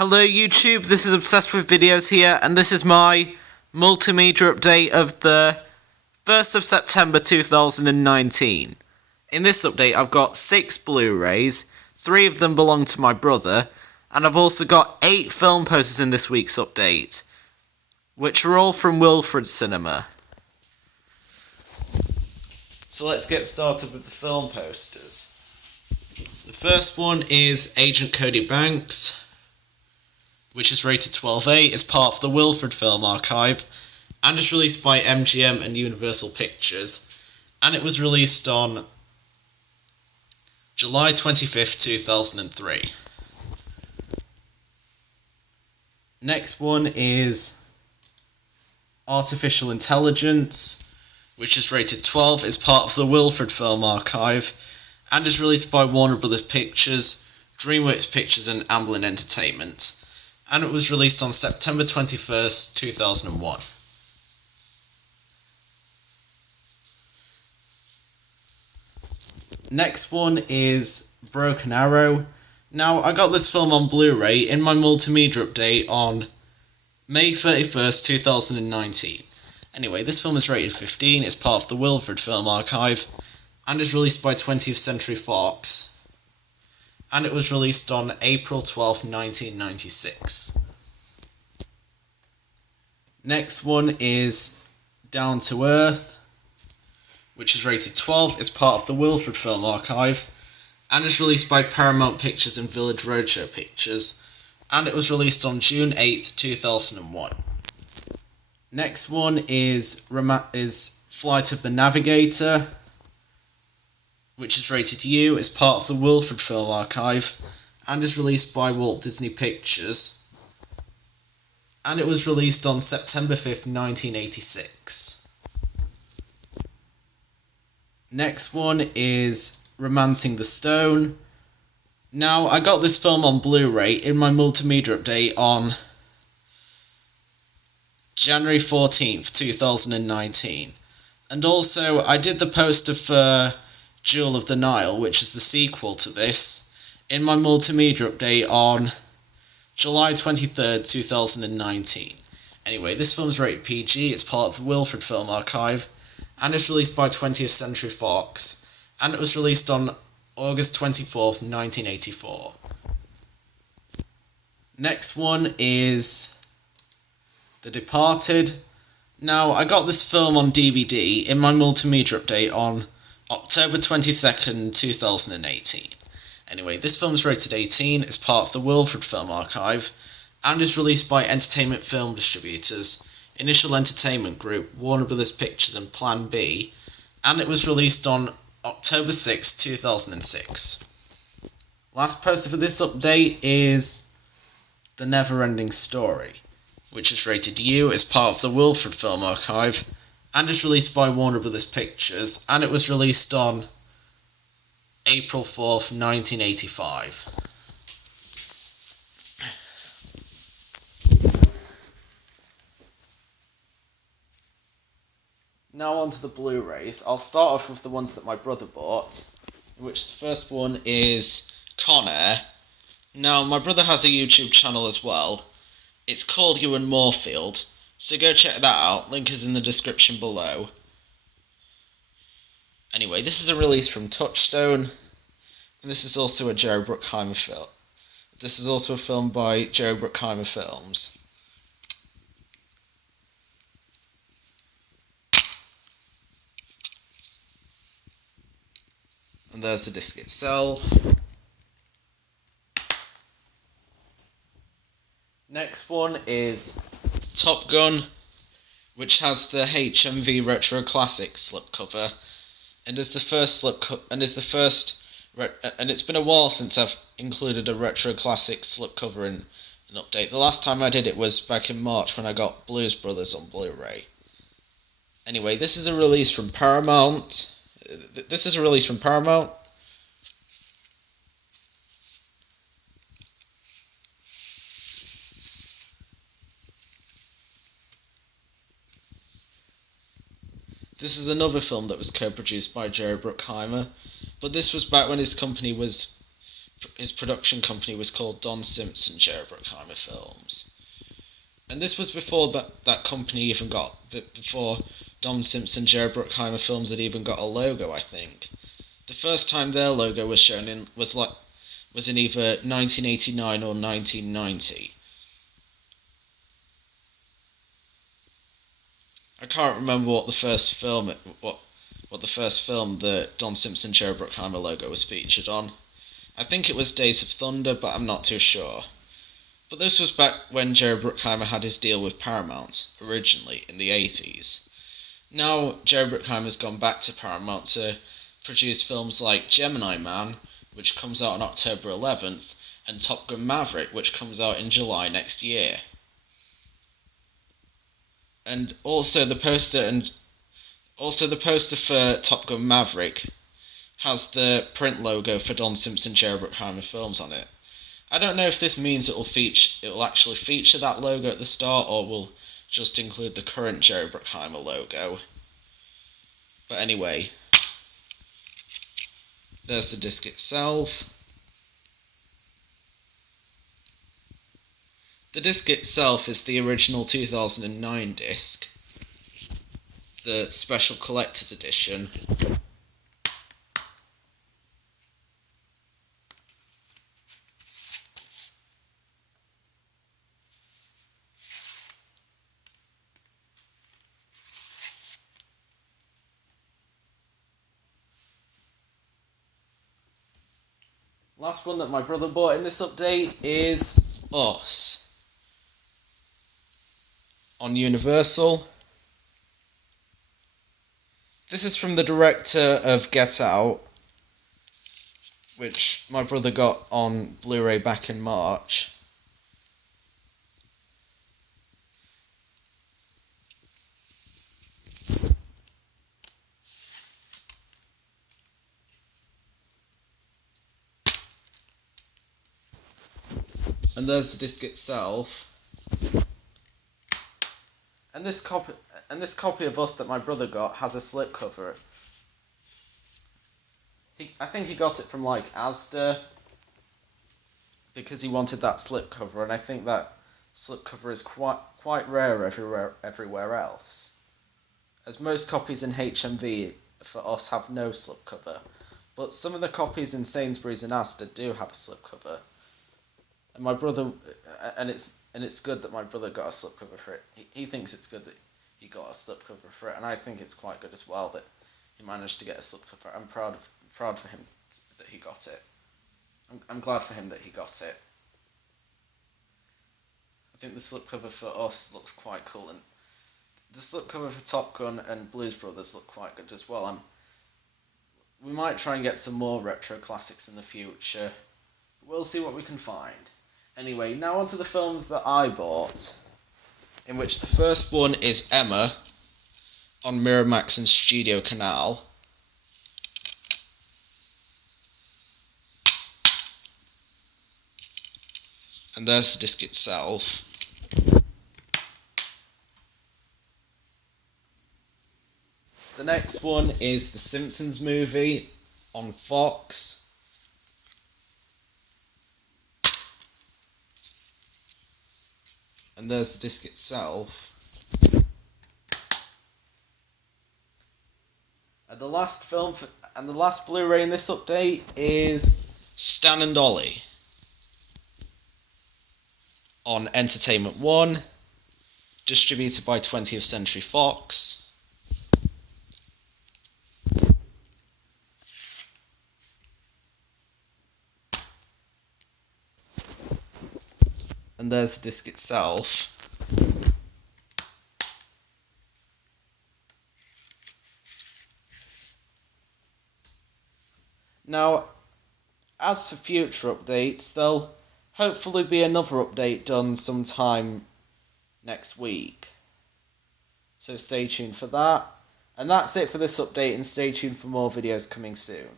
Hello YouTube, this is Obsessed with Videos here, and this is my multimedia update of the 1st of September 2019. In this update I've got 6 Blu-Rays, 3 of them belong to my brother, and I've also got 8 film posters in this week's update, which are all from Wilfrid Cinema. So let's get started with the film posters. The first one is Agent Cody Banks, which is rated 12A, as part of the Wilfrid Film Archive, and is released by MGM and Universal Pictures, and it was released on July 25th, 2003. Next one is Artificial Intelligence, which is rated 12, as part of the Wilfrid Film Archive, and is released by Warner Bros. Pictures, DreamWorks Pictures and Amblin Entertainment, and it was released on September 21st, 2001. Next one is Broken Arrow. Now, I got this film on Blu-ray in my multimedia update on May 31st, 2019. Anyway, this film is rated 15, it's part of the Wilfrid Film Archive, and is released by 20th Century Fox. And it was released on April 12th, 1996. Next one is Down to Earth, which is rated 12, is part of the Wilfrid Film Archive, and is released by Paramount Pictures and Village Roadshow Pictures, and it was released on June 8th, 2001. Next one is Flight of the Navigator, which is rated U, is part of the Wilfrid Film Archive, and is released by Walt Disney Pictures, and it was released on September 5th, 1986. Next one is Romancing the Stone. Now, I got this film on Blu-ray in my multimedia update on January 14th, 2019, and also I did the poster for Jewel of the Nile, which is the sequel to this, in my multimedia update on July 23rd, 2019. Anyway, this film is rated PG, it's part of the Wilfrid Film Archive, and it's released by 20th Century Fox, and it was released on August 24th, 1984. Next one is The Departed. Now, I got this film on DVD in my multimedia update on October 22nd, 2018. Anyway, this film is rated 18, it's part of the Wilfrid Film Archive, and is released by Entertainment Film Distributors, Initial Entertainment Group, Warner Bros. Pictures and Plan B, and it was released on October 6, 2006. Last poster for this update is The Never-Ending Story, which is rated U, as part of the Wilfrid Film Archive, and is released by Warner Bros. Pictures, and it was released on April 4th, 1985. Now on to the Blu-rays. I'll start off with the ones that my brother bought, in which the first one is Con Air. Now, my brother has a YouTube channel as well. It's called Ewan Moorfield, so go check that out, link is in the description below. Anyway, this is a release from Touchstone, and this is also a Joe Bruckheimer film. This is also a film by Joe Bruckheimer Films. And there's the disc itself. Next one is Top Gun, which has the HMV Retro Classic slipcover, and is the first and it's been a while since I've included a Retro Classic slipcover in an update. The last time I did it was back in March when I got Blues Brothers on Blu-ray. Anyway, this is a release from Paramount. This is a release from Paramount. This is another film that was co-produced by Joe Bruckheimer, but this was back when his company was his production company was called Don Simpson Jerry Bruckheimer Films. And this was before that company even before Don Simpson Jerry Bruckheimer Films had even got a logo, I think. The first time their logo was shown was in either 1989 or 1990. I can't remember what the first film the Don Simpson Jerry Bruckheimer logo was featured on. I think it was Days of Thunder, but I'm not too sure. But this was back when Jerry Bruckheimer had his deal with Paramount, originally, in the 80s. Now, Jerry Bruckheimer's gone back to Paramount to produce films like Gemini Man, which comes out on October 11th, and Top Gun Maverick, which comes out in July next year. And also the poster for Top Gun Maverick has the print logo for Don Simpson Jerry Bruckheimer Films on it. I don't know if this means it will actually feature that logo at the start, or will just include the current Jerry Bruckheimer logo. But anyway, there's the disc itself. The disc itself is the original 2009 disc, the Special Collector's Edition. Last one that my brother bought in this update is Us on Universal. This is from the director of Get Out, which my brother got on Blu-ray back in March. And there's the disc itself. And this copy of Us that my brother got has a slipcover. I think he got it from like Asda because he wanted that slipcover, and I think that slipcover is quite rare everywhere else, as most copies in HMV for Us have no slipcover, but some of the copies in Sainsbury's and Asda do have a slipcover. And my brother, and it's good that my brother got a slipcover for it. He thinks it's good that he got a slipcover for it, and I think it's quite good as well that he managed to get a slipcover. I'm proud for him that he got it. I'm glad for him that he got it. I think the slipcover for Us looks quite cool, and the slipcover for Top Gun and Blues Brothers look quite good as well. We might try and get some more retro classics in the future. We'll see what we can find. Anyway, now on to the films that I bought, in which the first one is Emma on Miramax and Studio Canal. And there's the disc itself. The next one is the Simpsons movie on Fox. And there's the disc itself. And the last Blu-ray in this update is Stan and Ollie on Entertainment One, distributed by 20th Century Fox. And there's the disc itself. Now, as for future updates, there'll hopefully be another update done sometime next week. So stay tuned for that. And that's it for this update, and stay tuned for more videos coming soon.